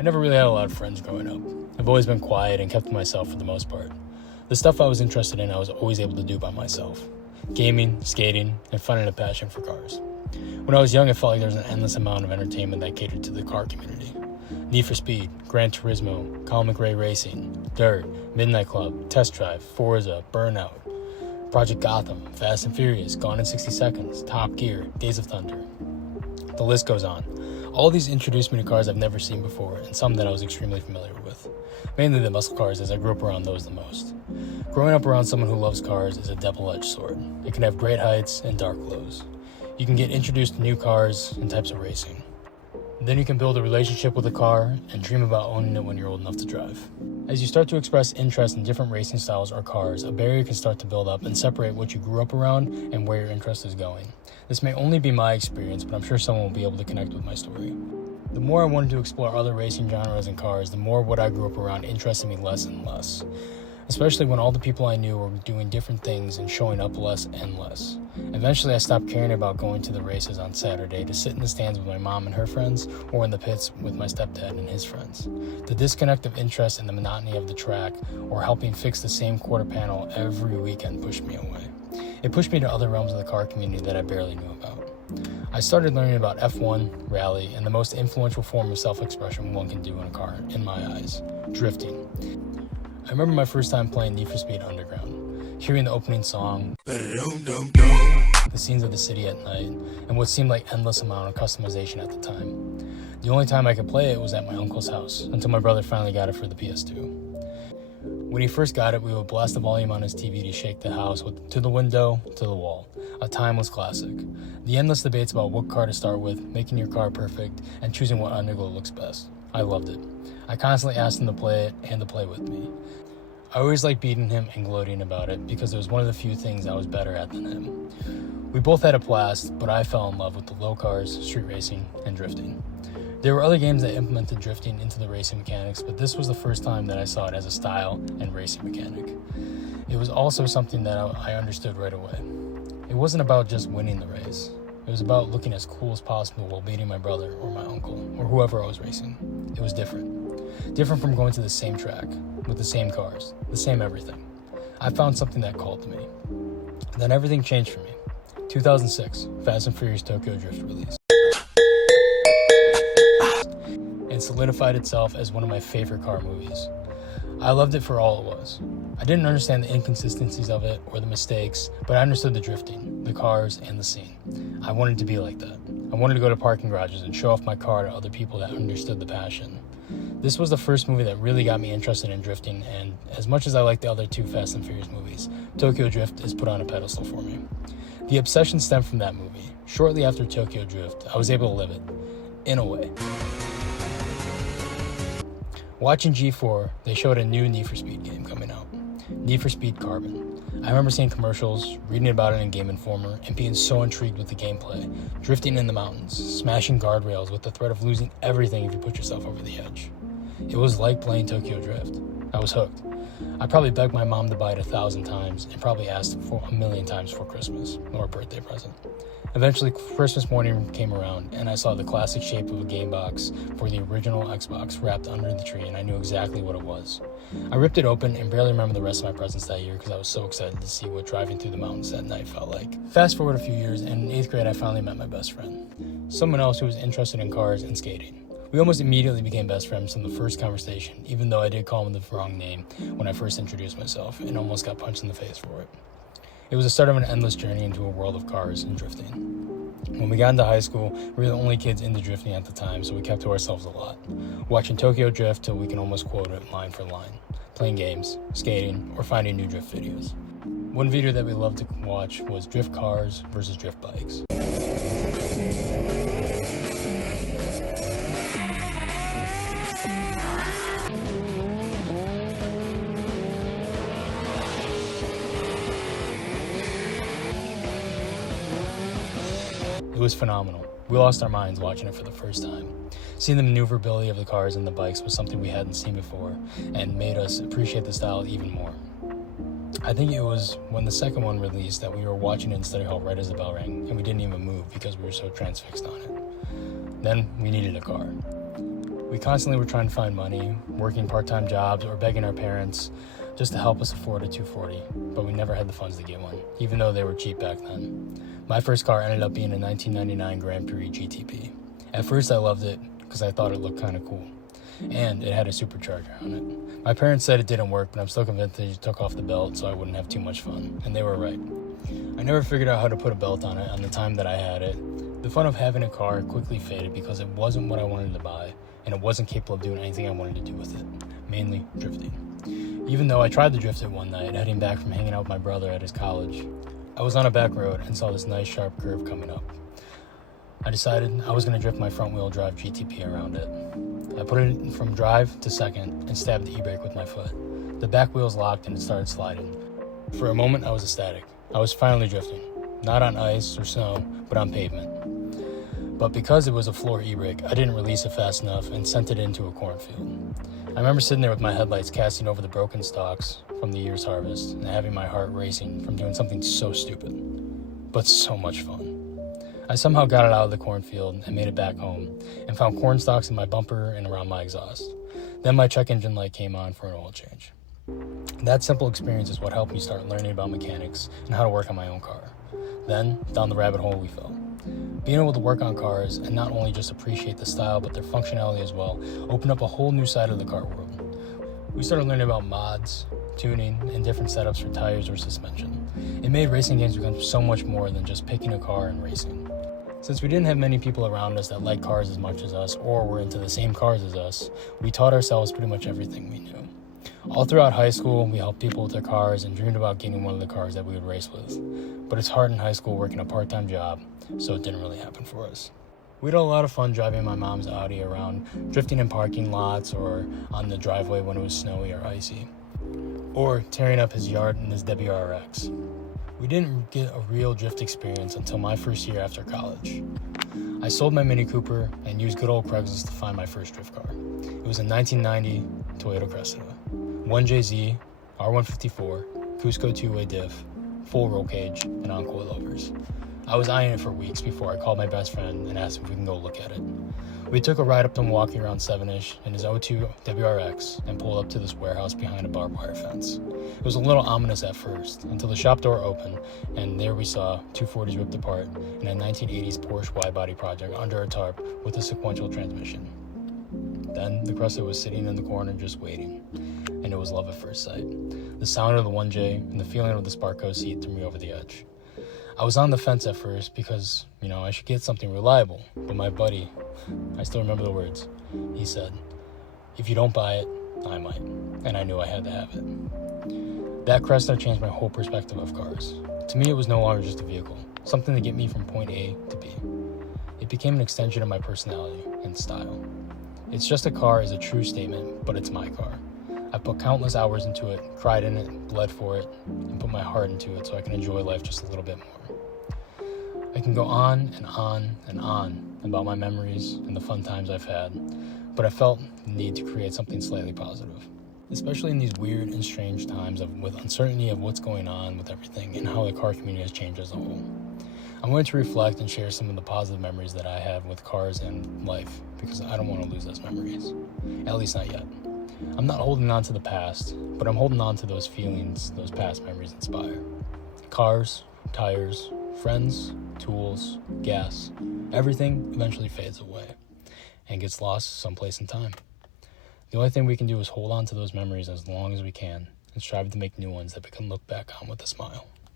I never really had a lot of friends growing up. I've always been quiet and kept to myself for the most part. The stuff I was interested in, I was always able to do by myself. Gaming, skating, and finding a passion for cars. When I was young, I felt like there was an endless amount of entertainment that catered to the car community. Need for Speed, Gran Turismo, Colin McRae Racing, Dirt, Midnight Club, Test Drive, Forza, Burnout, Project Gotham, Fast and Furious, Gone in 60 Seconds, Top Gear, Days of Thunder. The list goes on. All these introduced me to cars I've never seen before, and some that I was extremely familiar with. Mainly the muscle cars, as I grew up around those the most. Growing up around someone who loves cars is a double-edged sword. It can have great heights and dark lows. You can get introduced to new cars and types of racing. Then you can build a relationship with a car and dream about owning it when you're old enough to drive. As you start to express interest in different racing styles or cars, a barrier can start to build up and separate what you grew up around and where your interest is going. This may only be my experience, but I'm sure someone will be able to connect with my story. The more I wanted to explore other racing genres and cars, the more what I grew up around interested me less and less. Especially when all the people I knew were doing different things and showing up less and less. Eventually I stopped caring about going to the races on Saturday to sit in the stands with my mom and her friends, or in the pits with my stepdad and his friends. The disconnect of interest in the monotony of the track, or helping fix the same quarter panel every weekend, pushed me away. It pushed me to other realms of the car community that I barely knew about. I started learning about F1, rally, and the most influential form of self-expression one can do in a car, in my eyes, drifting. I remember my first time playing Need for Speed Underground, hearing the opening song, the scenes of the city at night, and what seemed like endless amount of customization at the time. The only time I could play it was at my uncle's house, until my brother finally got it for the PS2. When he first got it, we would blast the volume on his TV to shake the house to the window, to the wall. A timeless classic. The endless debates about what car to start with, making your car perfect, and choosing what underglow looks best. I loved it. I constantly asked him to play it and to play with me. I always liked beating him and gloating about it because it was one of the few things I was better at than him. We both had a blast, but I fell in love with the low cars, street racing, and drifting. There were other games that implemented drifting into the racing mechanics, but this was the first time that I saw it as a style and racing mechanic. It was also something that I understood right away. It wasn't about just winning the race. It was about looking as cool as possible while beating my brother or my uncle or whoever I was racing. It was different. Different from going to the same track, with the same cars, the same everything. I found something that called to me. Then everything changed for me. 2006, Fast and Furious Tokyo Drift release. And solidified itself as one of my favorite car movies. I loved it for all it was. I didn't understand the inconsistencies of it or the mistakes, but I understood the drifting, the cars, and the scene. I wanted to be like that. I wanted to go to parking garages and show off my car to other people that understood the passion. This was the first movie that really got me interested in drifting, and as much as I like the other two Fast and Furious movies, Tokyo Drift is put on a pedestal for me. The obsession stemmed from that movie. Shortly after Tokyo Drift, I was able to live it, in a way. Watching G4, they showed a new Need for Speed game coming out, Need for Speed Carbon. I remember seeing commercials, reading about it in Game Informer, and being so intrigued with the gameplay, drifting in the mountains, smashing guardrails with the threat of losing everything if you put yourself over the edge. It was like playing Tokyo Drift. I was hooked. I probably begged my mom to buy it 1,000 times and probably asked for 1,000,000 times for Christmas or a birthday present. Eventually, Christmas morning came around, and I saw the classic shape of a game box for the original Xbox wrapped under the tree, and I knew exactly what it was. I ripped it open and barely remember the rest of my presents that year because I was so excited to see what driving through the mountains that night felt like. Fast forward a few years, and in 8th grade I finally met my best friend. Someone else who was interested in cars and skating. We almost immediately became best friends from the first conversation, even though I did call him the wrong name when I first introduced myself and almost got punched in the face for it. It was the start of an endless journey into a world of cars and drifting. When we got into high school, we were the only kids into drifting at the time, so we kept to ourselves a lot. Watching Tokyo Drift till we can almost quote it line for line. Playing games, skating, or finding new drift videos. One video that we loved to watch was drift cars versus drift bikes. It was phenomenal. We lost our minds watching it for the first time. Seeing the maneuverability of the cars and the bikes was something we hadn't seen before and made us appreciate the style even more. I think it was when the second one released that we were watching it in study hall right as the bell rang, and we didn't even move because we were so transfixed on it. Then we needed a car. We constantly were trying to find money, working part-time jobs, or begging our parents just to help us afford a 240, but we never had the funds to get one, even though they were cheap back then. My first car ended up being a 1999 Grand Prix GTP. At first I loved it because I thought it looked kind of cool, and it had a supercharger on it. My parents said it didn't work, but I'm still convinced they just took off the belt so I wouldn't have too much fun, and they were right. I never figured out how to put a belt on it on the time that I had it. The fun of having a car quickly faded because it wasn't what I wanted to buy, and it wasn't capable of doing anything I wanted to do with it, mainly drifting. Even though I tried to drift it one night, heading back from hanging out with my brother at his college, I was on a back road and saw this nice sharp curve coming up. I decided I was going to drift my front-wheel drive GTP around it. I put it from drive to second and stabbed the e-brake with my foot. The back wheels locked and it started sliding. For a moment, I was ecstatic. I was finally drifting, not on ice or snow, but on pavement. But because it was a floor e-brake, I didn't release it fast enough and sent it into a cornfield. I remember sitting there with my headlights casting over the broken stalks from the year's harvest and having my heart racing from doing something so stupid, but so much fun. I somehow got it out of the cornfield and made it back home and found corn stalks in my bumper and around my exhaust. Then my check engine light came on for an oil change. That simple experience is what helped me start learning about mechanics and how to work on my own car. Then, down the rabbit hole we fell. Being able to work on cars and not only just appreciate the style but their functionality as well opened up a whole new side of the car world. We started learning about mods, tuning, and different setups for tires or suspension. It made racing games become so much more than just picking a car and racing. Since we didn't have many people around us that liked cars as much as us or were into the same cars as us, we taught ourselves pretty much everything we knew. All throughout high school, we helped people with their cars and dreamed about getting one of the cars that we would race with. But it's hard in high school working a part-time job, so it didn't really happen for us. We had a lot of fun driving my mom's Audi around, drifting in parking lots or on the driveway when it was snowy or icy, or tearing up his yard in his WRX. We didn't get a real drift experience until my first year after college. I sold my Mini Cooper and used good old Craigslist to find my first drift car. It was a 1990 Toyota Cressida, 1JZ, R154, Cusco two-way diff, full roll cage, and on coilovers. I was eyeing it for weeks before I called my best friend and asked if we can go look at it. We took a ride up to Milwaukee around 7-ish in his 02 WRX and pulled up to this warehouse behind a barbed wire fence. It was a little ominous at first until the shop door opened and there we saw 240s ripped apart and a 1980s Porsche wide-body project under a tarp with a sequential transmission. Then the Cressida was sitting in the corner just waiting, and it was love at first sight. The sound of the 1J and the feeling of the Sparco seat threw me over the edge. I was on the fence at first because, I should get something reliable, but my buddy, I still remember the words, he said, "If you don't buy it, I might," and I knew I had to have it. That Cressida changed my whole perspective of cars. To me, it was no longer just a vehicle, something to get me from point A to B. It became an extension of my personality and style. It's just a car is a true statement, but it's my car. I put countless hours into it, cried in it, bled for it, and put my heart into it so I can enjoy life just a little bit more. I can go on and on and on about my memories and the fun times I've had, but I felt the need to create something slightly positive, especially in these weird and strange times with uncertainty of what's going on with everything and how the car community has changed as a whole. I'm going to reflect and share some of the positive memories that I have with cars and life because I don't want to lose those memories, at least not yet. I'm not holding on to the past, but I'm holding on to those feelings those past memories inspire. Cars, tires, friends, tools, gas, everything eventually fades away and gets lost someplace in time. The only thing we can do is hold on to those memories as long as we can and strive to make new ones that we can look back on with a smile.